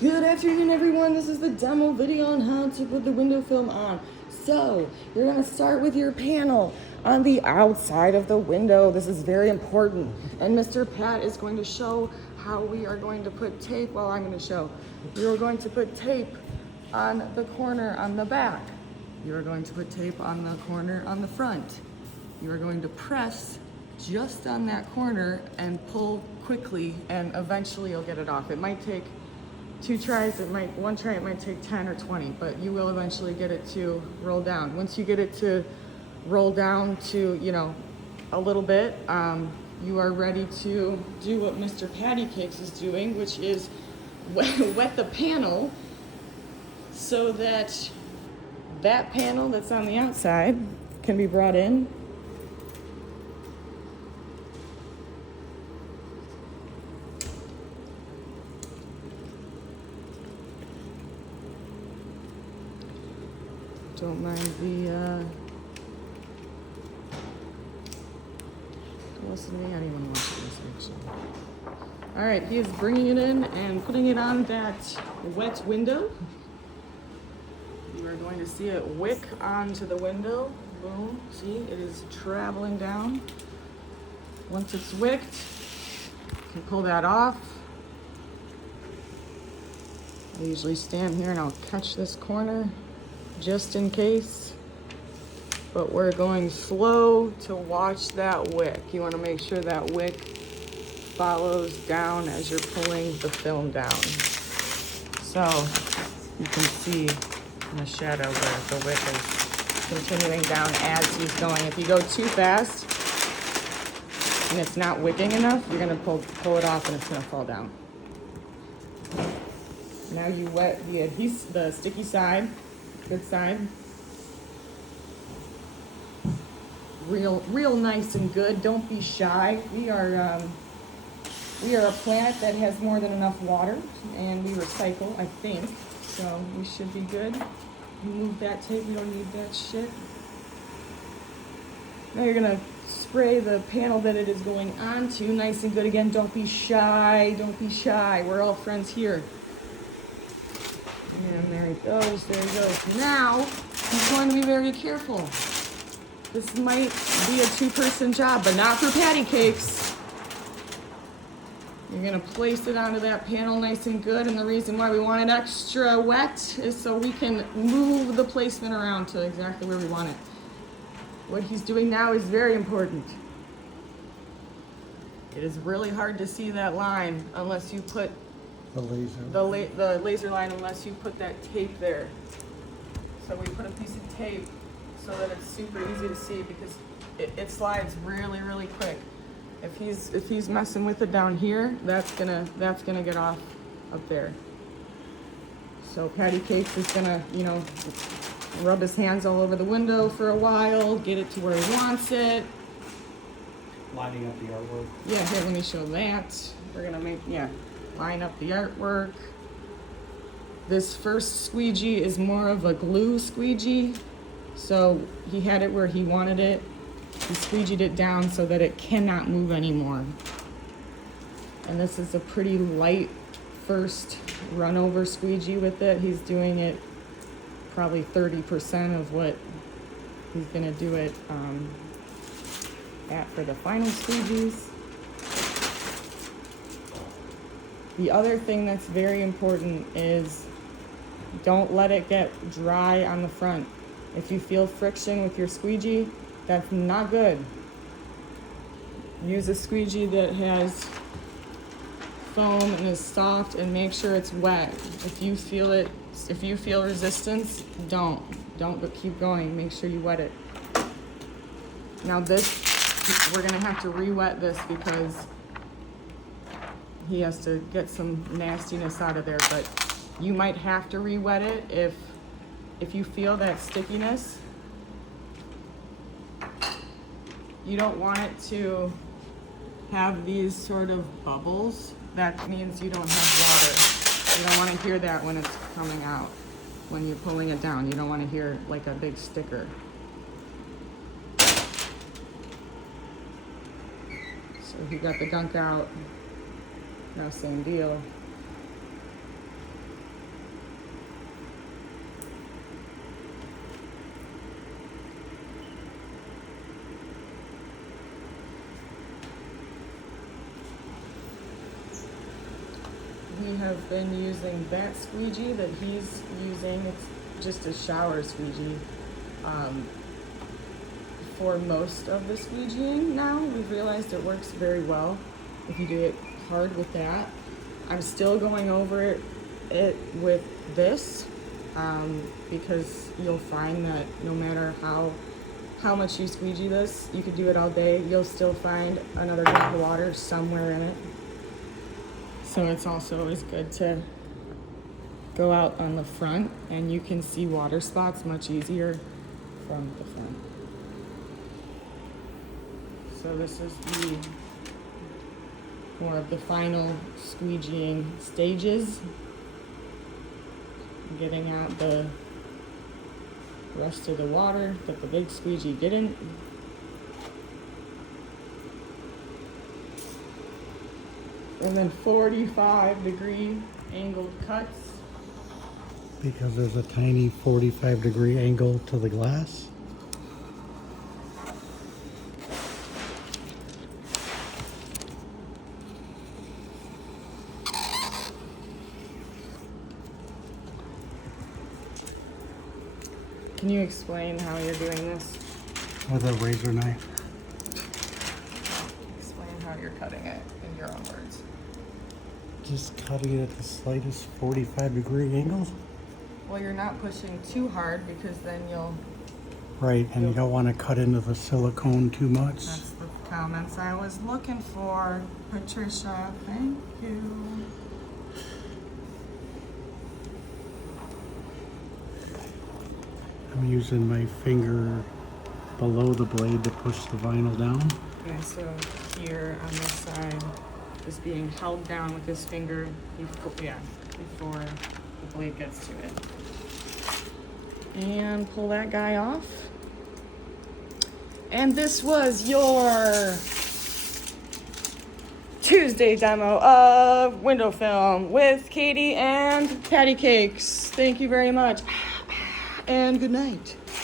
Good afternoon, everyone. This is the demo video on how to put the window film on. So you're going to start with your panel on the outside of the window. This is very important. And Mr. Pat is going to show how we are going to put tape. Well, I'm going to show. You're going to put tape on the corner on the back. You are going to put tape on the corner on the front. You are going to press just on that corner and pull quickly, and eventually you'll get it off. It might take 2 tries, one try it might take 10 or 20, but you will eventually get it to roll down. Once you get it to roll down to, a little bit, you are ready to do what Mr. Patty Cakes is doing, which is wet the panel so that that panel that's on the outside can be brought in. Don't mind the, listen to me, anyone wants this actually. All right, he is bringing it in and putting it on that wet window. You are going to see it wick onto the window. Boom, see, it is traveling down. Once it's wicked, you can pull that off. I usually stand here and I'll catch this corner just in case, but we're going slow to watch that wick. You want to make sure that wick follows down as you're pulling the film down. So you can see in the shadow where the wick is continuing down as he's going. If you go too fast and it's not wicking enough, you're going to pull it off and it's going to fall down. Now you wet the sticky side. Good side. Real nice and good. Don't be shy. We are a planet that has more than enough water, and we recycle, I think. So we should be good. Remove that tape. We don't need that shit. Now you're gonna spray the panel that it is going onto, nice and good. Again, don't be shy. Don't be shy. We're all friends here. And there he goes, there he goes. Now, he's going to be very careful. This might be a 2-person job, but not for patty cakes. You're gonna place it onto that panel nice and good, and the reason why we want it extra wet is so we can move the placement around to exactly where we want it. What he's doing now is very important. It is really hard to see that line unless you put the laser line, unless you put that tape there. So we put a piece of tape so that it's super easy to see, because it slides really, really quick. If he's messing with it down here, that's gonna get off up there. So Patty Cakes is gonna, rub his hands all over the window for a while, get it to where he wants it. Lining up the artwork. Yeah, here, let me show that. We're gonna line up the artwork. This first squeegee is more of a glue squeegee. So he had it where he wanted it. He squeegeed it down so that it cannot move anymore. And this is a pretty light first run over squeegee with it. He's doing it probably 30% of what he's gonna do it at for the final squeegees. The other thing that's very important is don't let it get dry on the front. If you feel friction with your squeegee, that's not good. Use a squeegee that has foam and is soft, and make sure it's wet. If you feel resistance, don't keep going. Make sure you wet it. Now this, we're gonna have to re-wet this because he has to get some nastiness out of there, but you might have to re-wet it if you feel that stickiness. You don't want it to have these sort of bubbles. That means you don't have water. You don't want to hear that when it's coming out. When you're pulling it down, you don't want to hear like a big sticker. So he got the gunk out. Now same deal. have been using that squeegee that he's using. It's just a shower squeegee. For most of the squeegeeing now, we've realized it works very well if you do it hard with that. I'm still going over it with this because you'll find that no matter how much you squeegee this, you could do it all day, you'll still find another drop of water somewhere in it. So it's also always good to go out on the front and you can see water spots much easier from the front. So this is the more of the final squeegeeing stages. Getting out the rest of the water that the big squeegee didn't. And then 45-degree angled cuts. Because there's a tiny 45-degree angle to the glass. Can you explain how you're doing this? With a razor knife. Explain how you're cutting it in your own words. Just cutting it at the slightest 45-degree angle. Well, you're not pushing too hard because then you'll... Right, and you don't want to cut into the silicone too much. That's the comments I was looking for, Patricia. Thank you. I'm using my finger below the blade to push the vinyl down. Okay, so here on this side is being held down with this finger before the blade gets to it. And pull that guy off. And this was your Tuesday demo of window film with Katie and Patty Cakes. Thank you very much. And good night.